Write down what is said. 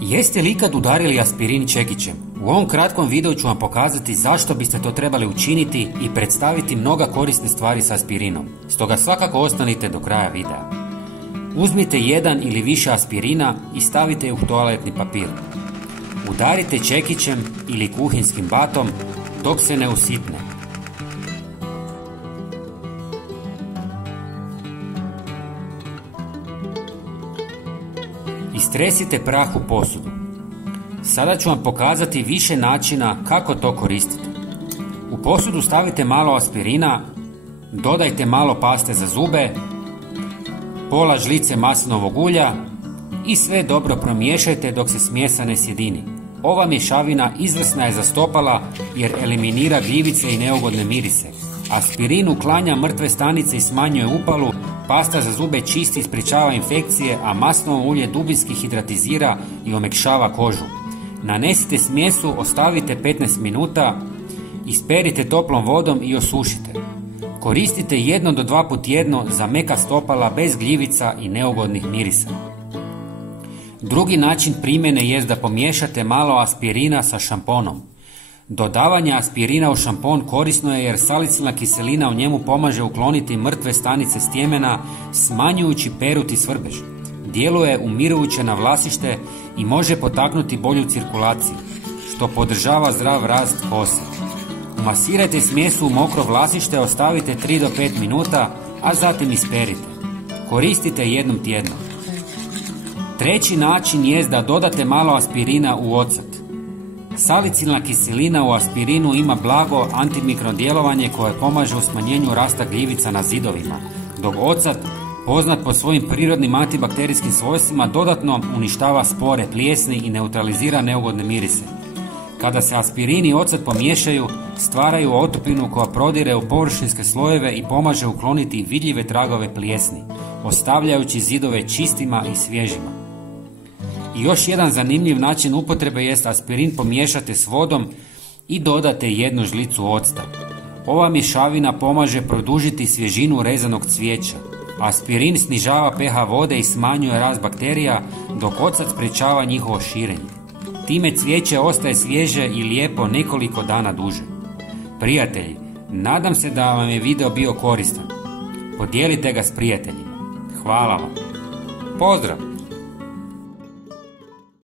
Jeste li ikad udarili aspirin čekićem? U ovom kratkom videu ću vam pokazati zašto biste to trebali učiniti i predstaviti mnoga korisne stvari sa aspirinom. Stoga svakako ostanite do kraja videa. Uzmite jedan ili više aspirina i stavite u toaletni papir. Udarite čekićem ili kuhinskim batom dok se ne usitne. Istresite prah u posudu. Sada ću vam pokazati više načina kako to koristiti. U posudu stavite malo aspirina, dodajte malo paste za zube, pola žlice maslinovog ulja i sve dobro promiješajte dok se smjesa ne sjedini. Ova mješavina izvrsna je za stopala jer eliminira gljivice i neugodne mirise. Aspirin uklanja mrtve stanice i smanjuje upalu, pasta za zube čisti i sprječava infekcije, a maslinovo ulje dubinski hidratizira i omekšava kožu. Nanesite smjesu, ostavite 15 minuta, isperite toplom vodom i osušite. Koristite 1 do 2 puta tjedno za meka stopala bez gljivica i neugodnih mirisa. Drugi način primjene jest da pomiješate malo aspirina sa šamponom. Dodavanje aspirina u šampon korisno je jer salicilna kiselina u njemu pomaže ukloniti mrtve stanice stjemena, smanjujući perut i svrbež. Djeluje umirujuće na vlasište i može potaknuti bolju cirkulaciju, što podržava zdrav rast kose. Umasirajte smjesu u mokro vlasište, ostavite 3 do 5 minuta, a zatim isperite. Koristite jednom tjedno. Treći način je da dodate malo aspirina u ocet. Salicilna kiselina u aspirinu ima blago antimikro djelovanje koje pomaže u smanjenju rasta gljivica na zidovima, dok ocat, poznat po svojim prirodnim antibakterijskim svojstvima, dodatno uništava spore, plijesni i neutralizira neugodne mirise. Kada se aspirin i ocat pomiješaju, stvaraju otopinu koja prodire u površinske slojeve i pomaže ukloniti vidljive tragove plijesni, ostavljajući zidove čistima i svježima. I još jedan zanimljiv način upotrebe jest aspirin pomiješate s vodom i dodate 1 žlicu octa. Ova mješavina pomaže produžiti svježinu rezanog cvijeća. Aspirin snižava pH vode i smanjuje rast bakterija, dok ocat sprječava njihovo širenje. Time cvijeće ostaje svježe i lijepo nekoliko dana duže. Prijatelji, nadam se da vam je video bio koristan. Podijelite ga s prijateljima. Hvala vam. Pozdrav!